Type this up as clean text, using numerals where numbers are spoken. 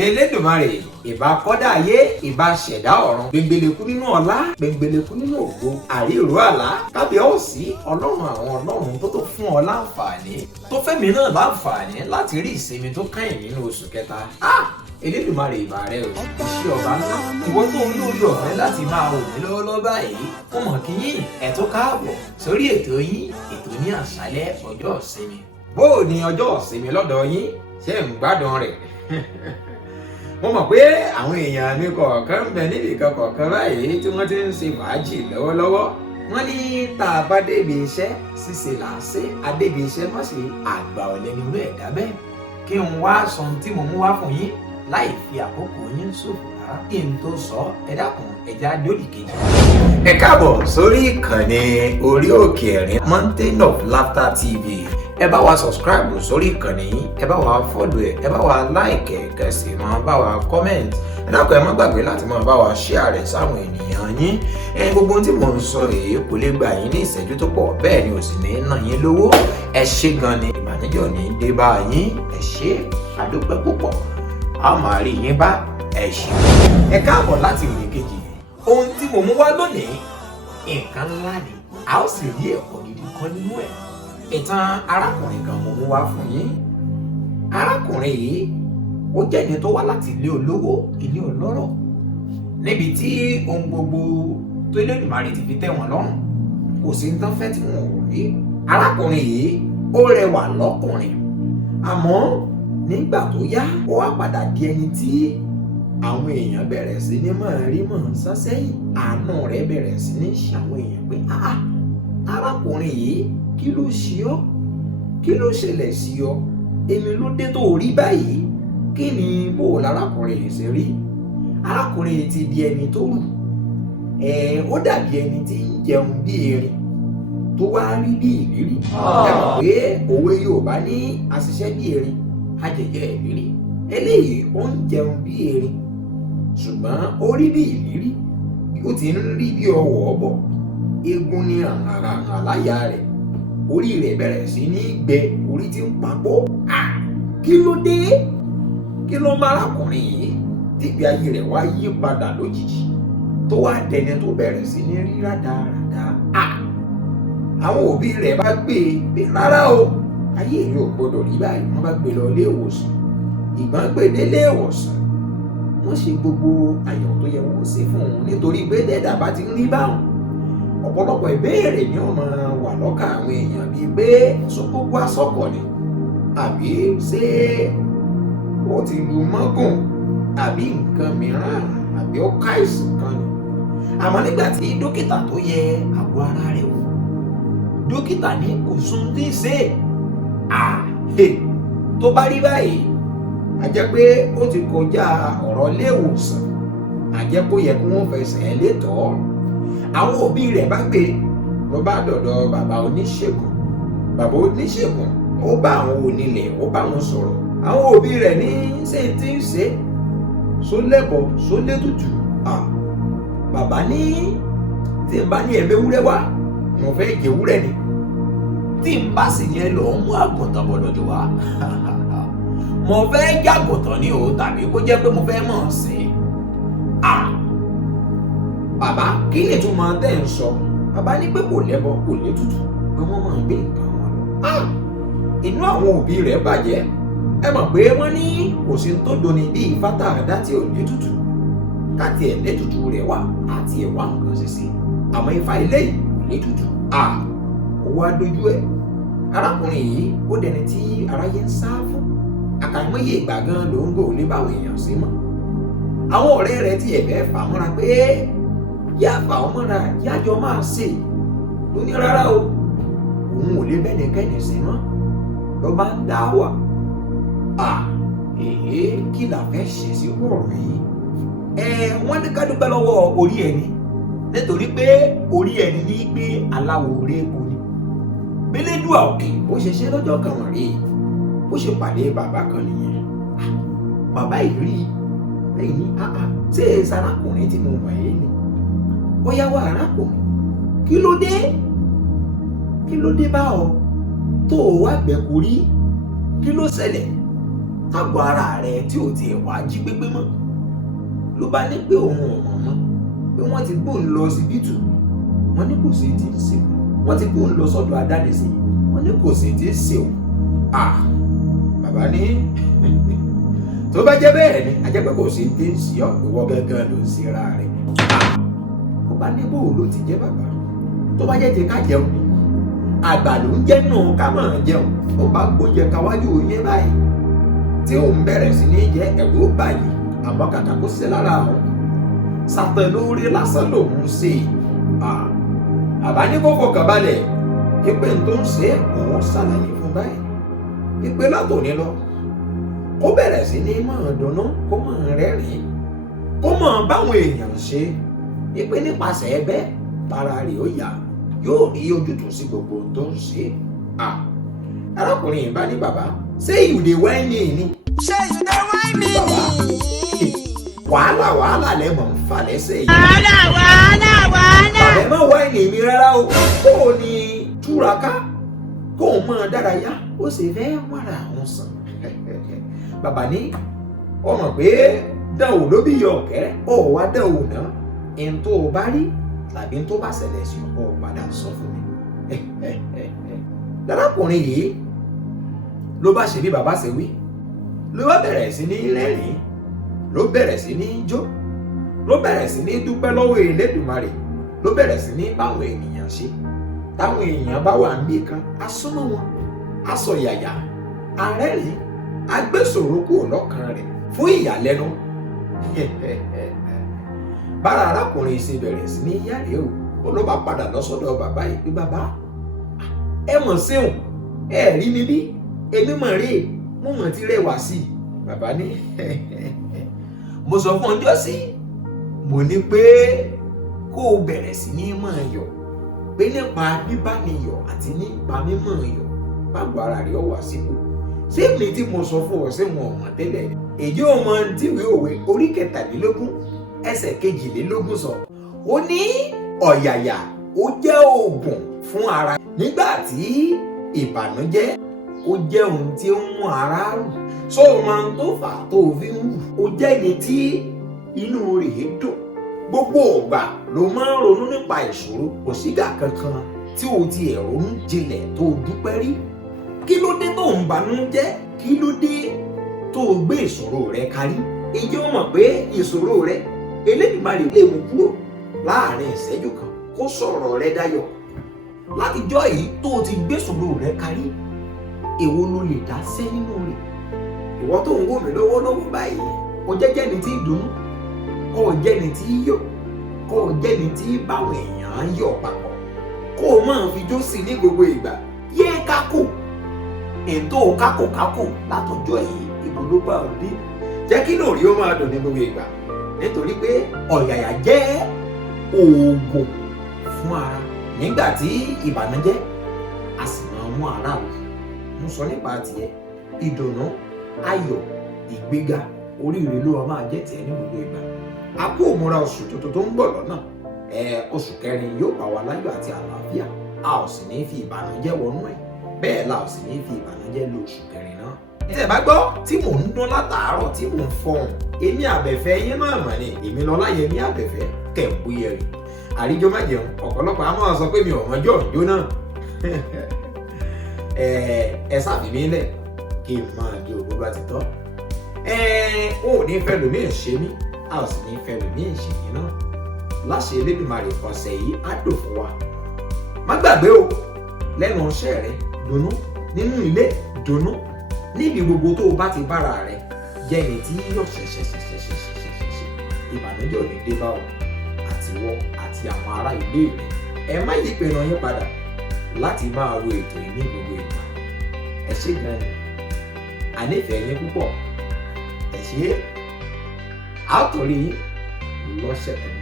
èmi Elédùmarè ìbà kọ́dá ayé ìbà ṣẹ̀dá ọ̀run gbẹngbẹlẹ̀kú nínú ọlá gbẹngbẹlẹ̀kú nínú ògo àríìró àlá kábíyèsí ọlọ́run àwọn ọlọ́run tó tó fún ọ láǹfààní tó fẹ́mi náà láǹfààní láti rí ìsinmi tó kẹ́yìn nínú oṣù kẹta. Elédùmarè ìbà rẹ o iṣẹ́ ọba ńlá ìwọ tó ń lórí ọ̀fẹ́ láti máa wò mí lọ́wọ́lọ́wọ́ báyìí mo mọ̀ kí yín ẹ̀ tó káàbọ̀ sórí ètò yín ètò ní àṣálẹ́ ọjọ́ ìsinmi. bó o ní ọjọ́ ìsinmi lọ́dọ̀ yín ṣé ń gbádùn rẹ̀? mo mọ̀ pé àwọn èèyàn mi kọ̀ọ̀kan ń bẹ níbi kan kọ̀ọ̀kan báyìí tí wọ́n ti ń ṣe fàájì lọ́wọ́lọ́wọ́. wọ́n ní tá a bá débi iṣẹ́ ṣíṣe là á ṣe adébi iṣẹ́ má ṣe àgbà ọ̀lẹ nínú ẹ̀dá bẹ́ẹ̀. kí n wá sọ ohun tí mo mú wá fún yín láì fi àkókò yín ṣòfò rárá kí n tó sọ ẹ dákun ẹja dóòlì kejì. ẹ káàbọ̀ sórí ìkànnì orí òkè ẹ̀rín Mountain of Laughter TV. ẹ bá wa subscribe sórí ìkànnì yìí, ẹ bá wa follow ẹ bá wa like kẹsì máa bá wa comment. ẹ dákun ẹ má gbàgbé láti máa bá wa share rẹ̀ sáwọn ènìyàn yín. Gbogbo ohun tí mò ń sọ èyí kò lè gbà yín ní ìṣẹ́jú tó pọ̀ bẹ́ẹ̀ ni ò sì ní ná yín lówó. ẹ ṣé gan ni ìbànújẹ́ ò ní dé bá yín. ẹ ṣé àdúpẹ́ púpọ̀ a máa rí yín bá. ẹ ṣé. ẹ káàbọ̀ láti òde kejì. ohun tí mo mú wá lónìí nǹkan ńlá ni a ó sì rí ẹ̀kọ́ gidi kan nínú ẹ̀. ìtàn arákùnrin kan mo mú wá fún yín. arákùnrin yìí ó jẹ́ ẹni tó wá láti ilé olówó ilé ọlọ́rọ̀ níbi tí ohun gbogbo tó Elédùmarè ti fi tẹ́ wọn lọ́rùn kò sí nǹkan fẹ́ tí wọn ò rí. arákùnrin yìí ó rẹwà lọ́kùnrin àmọ́ nígbà tó yá ó wá padà di ẹni tí àwọn èèyàn bẹ̀rẹ̀ sí ní máa rí mọ̀ ń sá sẹ́yìn. àánú rẹ̀ bẹ̀rẹ̀ sí ní ṣe àwọn èèyàn pé arákùnrin yìí kí ló ṣe ọ́? kí ló ṣẹlẹ̀ sí ọ? èmi ló dé tó rí báyìí? kí ni bó lárákùnrin yìí ṣe rí? arákùnrin yìí ti di ẹni tó rù ó dàbí ẹni tí ń jẹun bí erin tó wá rí bí ìrírí. ẹ mọ̀ pé òwe Yorùbá ní aṣiṣẹ́ bí erin ajẹjẹ ìrírí. eléyìí ó ń jẹun bí erin ṣùgbọ́n ó rí bí ìrírí. ó ti ń rí bí ọwọ́ bọ̀ eegun ní àràrà láyà rẹ̀ orí rẹ̀ bẹ̀rẹ̀ sí ní gbẹ orí tí ń papọ̀. kí ló dé? kí ló máa arákùnrin yìí tìgbé ayé rẹ̀ wá yí padà lójijì tó wá dẹni tó bẹ̀rẹ̀ sí ní rí rádaràda. àwọn òbí rẹ̀ bá gbé e rárá o ayé rẹ̀ ò gbọdọ̀ rí báyìí. wọ́n bá gbé lọ ilé ìwòsàn. ìgbọ́n gbé délé ìwòsàn wọ́n ṣe gbogbo àyẹ̀wò tó yẹ wọ́n ṣe fún un nítorí pé dẹ́dà bá ti ń rí báwọn ọ̀pọ̀lọpọ̀ ìbéèrè ni wọ́n máa wà lọ́kàn àwọn èèyàn bíi pé gbogbo asọ́kọ̀ ni àbí ṣé ó ti lu mọ́gùn àbí nǹkan mìíràn àbí ó ká ìsìn kan ni. àmọ́ nígbà tí dókítà tó yẹ àgọ́ ara rẹ̀ wò dókítà ní kò sún tí ì ṣe tó bá rí báyìí a jẹ́ pé ó ti kọjá ọ̀rọ̀ ilé ìwòsàn a jẹ́ kó yẹ kí wọ́n fẹsẹ̀ létọ́. àwọn òbí rẹ̀ bá gbé lọ bá dọ̀dọ̀ bàbá oníṣègùn. bàbá oníṣègùn ó bá àwọn onílẹ̀ ó bá wọn sọ̀rọ̀. àwọn òbí rẹ̀ ní ṣé tí ń ṣe sólẹ́bọ̀ sólétùtù. bàbá ní tí n bá ní ẹ̀mẹ́wúrẹ́ wá mo fẹ́ jẹ ewúrẹ́ ni tí n bá sì yẹn lọ mú àgùntàn bọ̀dọ̀dọ̀ wá mo fẹ́ jàgùntàn ni o tàbí kó jẹ́ pé mo fẹ́ mọ̀ ọ́n sí bàbá kí ni túmọ̀ tẹ́ ń sọ? bàbá ní pé kò lẹ́bọ kò létùtù pé wọ́n máa gbé nǹkan wọn lọ. inú àwọn òbí rẹ̀ bàjẹ́. ẹ mọ̀ pé wọ́n ní kò sí tó doni bí ìfátà àdá tí ò létùtù káti ẹ̀ létùtù rẹ̀ wá àti ẹ̀wà nǹkan ṣiṣẹ́ àmọ́ ifá ilé yìí kò létùtù. ó wá dojú ẹ̀. arákùnrin yìí ó dẹni tí aráyé ń sá fún. àkàìmọye ìgbà gan ló ń gò lé báwọn èèyàn sí mọ́. àwọn ọ̀rẹ́ rẹ̀ ti ẹ̀fẹ́ fà mọ́ra pé yá fà ọ́ mọ́ra yájọ máa ṣe ló ní rárá o òun ò lè bẹ́nikẹ́ni sí mọ́ ló bá ń dá wà. kí la fẹ́ ṣe sí ọ̀rọ̀ yìí? wọ́n ní ká dúpẹ́ lọ́wọ́ orí ẹni nítorí pé orí ẹni ní gbé aláwo orí epo ni. Bẹ́lẹ́dùà òkè bó ṣe ṣe lọ́jọ́ kan wọ̀n rí bó ṣe pàdé bàbá kan nìyẹn. bàbá yìí rí lẹ́yìn ní ṣé sarákùnrin tí mo mọ̀ yìí ni? ó yá wá arákùnrin kí ló dé? kí ló dé bá ọ tó o wá gbẹ̀kú rí? kí ló ṣẹlẹ̀? tágọ̀ ara rẹ̀ tí ò tiẹ̀ wá jí pépé mọ́ ló bá ní pé òun ò mọ̀ mọ́ pé wọ́n ti gbóhùn lọ síbítù, wọ́n ní kò sí ti ń ṣe òun, wọ́n ti gbóhùn lọ sọ́dọ̀ adánisí, wọ́n ní kò sí ti ń ṣe òun. Bàbá ní tó bá jẹ́ bẹ́ẹ̀ ni a jẹ́ pé kò sí ti ń ṣe ọ́, ìwọ gángan ló ń ṣe ra rẹ̀. Ó bá ní bóò ló ti jẹ́ bàbá, tó bá jẹ́ ti ká jẹun ni àgbà ló ń jẹ́ náà ká máa jẹun. Ó bá gbóúnjẹ káwájú oyin báyìí tí òun bẹ̀rẹ̀ sí ní jẹ ẹ̀rù báyìí, àmọ́ kàkà kó ṣe lára àwọn sàtẹ̀ lórí lásán lòun ṣe. Àbá ní kó fọkàn balẹ̀ ìpè tó ń ṣe òun ṣàlàyé fún báyìí ìpè látòní lọ kó bẹ̀rẹ̀ sí ní máa dunnú, kó máa rẹ́rìn-ín, kó máa báwọn èèyàn ṣe ìpè nípasẹ̀ ẹbẹ́ para rẹ̀ ó yá, yóò rí ojútùú sí gbogbo tó ń ṣe. Arákùnrin yìí bá ní bàbá ṣé ìdè wáìnì ni? ṣé ìdè wáìnì ni? Wàhálà lẹ mọ̀ ń fà lẹ́sẹ̀ yìí. Wàhálà. Bàbá má wáìnì mi rárá o, kó o ní túraká, kó o máa dárayá, ó sì fẹ́ wàrà àwọn sàn. Bàbá ní ọmọ pé dánwò ló bí yọ ọ̀kẹ́rẹ́, ó wá dánwò náà, ẹni tó o bá rí tàbí tó bá ṣẹlẹ̀ sí ọ padà sọ fún mi. Lárákùnrin yìí ló bá ṣe bí bàbá ṣe wí, ló bá bẹ̀rẹ̀ sí ní rẹ́rìn-ín, ló bẹ̀rẹ̀ sí ní jó, ló bẹ̀rẹ̀ sí ní dúpẹ́ lọ́wọ́ Elédùmarè, ló bẹ̀rẹ̀ sí ní báwọn ènìyàn ṣe. Táwọn èèyàn bá wà níbì kan, a súnmọ́ wọn, a sọ yàyà, a rẹ́rìn-ín, a gbèsòro kúrò lọ́kàn rẹ̀ fún ìyàlẹ́nu. Bára arákùnrin ṣe bẹ̀rẹ̀ sí ní yàrá o, ló bá padà lọ sọ́dọ̀ bàbá yìí pé bàbá ẹ mọ̀ séun, ẹ rí mi bí èmi mọ̀ rí, mo mọ̀ ti rẹwà sí i. Bàbá ní mo sọ fún ọjọ́ sí, mo ní pé kó o bẹ̀rẹ̀ sí ní máa yọ̀, pé nípa bíbániyọ̀ àti nípa mímọ̀ yọ̀ báwo ara rẹ̀ wà sípò. Ṣé èmi tí mo sọ fún ọ ṣé wọn ò mọ̀ tẹ́lẹ̀ ni? Èyí ò mọ tíwèé òwe orí 17 ẹsẹ̀ 22 sọ, ó ní ọ̀yàyà ó jẹ́ oògùn fún ara nígbà tí ìbànújẹ́ ó jẹ́ ohun tí ó ń mú ara rù. Sọ máa ń tó fà tó fi ń wù, ó jẹ́ ẹni tí inú rẹ̀ dùn, gbogbo ìgbà ló máa ń ronú nípa ìṣòro, kò sígbà kankan tí o ti ronú jinlẹ̀ tó dúpẹ́ rí. Kí ló dé tó ń banújẹ́? Kí ló dé tó gbé ìṣòro rẹ kárí? Ǹjẹ́ o mọ̀ pé ìṣòro rẹ Elédùmarè lè mú kúrò láàrin ìṣẹ́jú kan kó sọ̀rọ̀ rẹ dayọ̀? Látijọ́ yìí tó ti gbé ìṣòro rẹ kárí, èwo ló lè dá sẹ́ nínú rẹ̀? Ìwọ tó ń wò mí lọ́wọ́lọ́wọ́ báyìí, kò jẹ́jẹ́ ni tí dùnnú, kò jẹ́ ni tí yọ̀, kò jẹ́ ni tí báwọn èèyàn yọ̀ papọ̀, kó o máa fi jó sí ní gbogbo ìgbà. Yé kákò ètò kákò látọjọ́ yìí, ìbò ló bá ọ dé. Jẹ́ kí lórí ó máa dùn ní gbogbo ìgbà, nítorí pé ọ̀yàyà jẹ́ oògùn fún ara nígbà tí ìbànújẹ́ a sì máa mú ara wò. Mo sọ nípa tiẹ̀, ìdùnnú, ayọ̀, ìgbéga, oríire ló máa jẹ́ tiẹ̀ ní gbogbo ìgbà. A kú òmùra oṣù tuntun tó ń bọ̀ lọ́nà. Oṣù kẹrin yóò bá wa láyọ̀ àti àlàáfíà, a ò sì ní fi ìbànújẹ́ wọnú ẹ̀, bẹ́ẹ̀ la ò sì ní fi ìbànújẹ́ lo oṣù kẹrin náà. Ẹ bá gbọ́ tí mò ń dún látàárọ̀ tí mò ń fọhùn, èmi Àbẹ̀fẹ́ yín náà mọ̀ ni, èmi Lọláyẹmí Àbẹ̀fẹ́ Kẹ̀mbúyẹ̀rì. Àríjọ má jẹun, ọ̀pọ̀lọpọ̀ a máa sọ pé mi ò mọjọ́ òjò náà. Ẹ ṣàfihàn lẹ̀ kí n máa di òdodo àti tọ́. Ó ní fẹ́ lómi ṣe mí, a ò sì ní fẹ́ lómi ṣe yín náà. Láṣẹ Elédùmarè ọ̀sẹ̀ yìí á dùn fún wa. Má gbàgbé o, lẹ́nu iṣẹ́ rẹ dunnú, nínú ilé dunnú, níbi gbogbo tó o bá ti bára rẹ jẹ́ ẹni tí yóò ṣẹ̀ṣẹ̀ṣẹ̀ṣẹ̀ṣẹ̀ṣẹ̀ ìbànújẹ́ ò ní dé bá ọ àtiwọ́ àti àwọn ará ilé rẹ. Ẹ má yí pinnu yín padà láti máa wo ètò yìí ní gbogbo ìgbà. Ẹ ṣé gan ni, a nífẹ̀ẹ́ yín púpọ̀. Ẹ ṣé, a ó torí lọ́sẹ̀ tó ń bọ̀.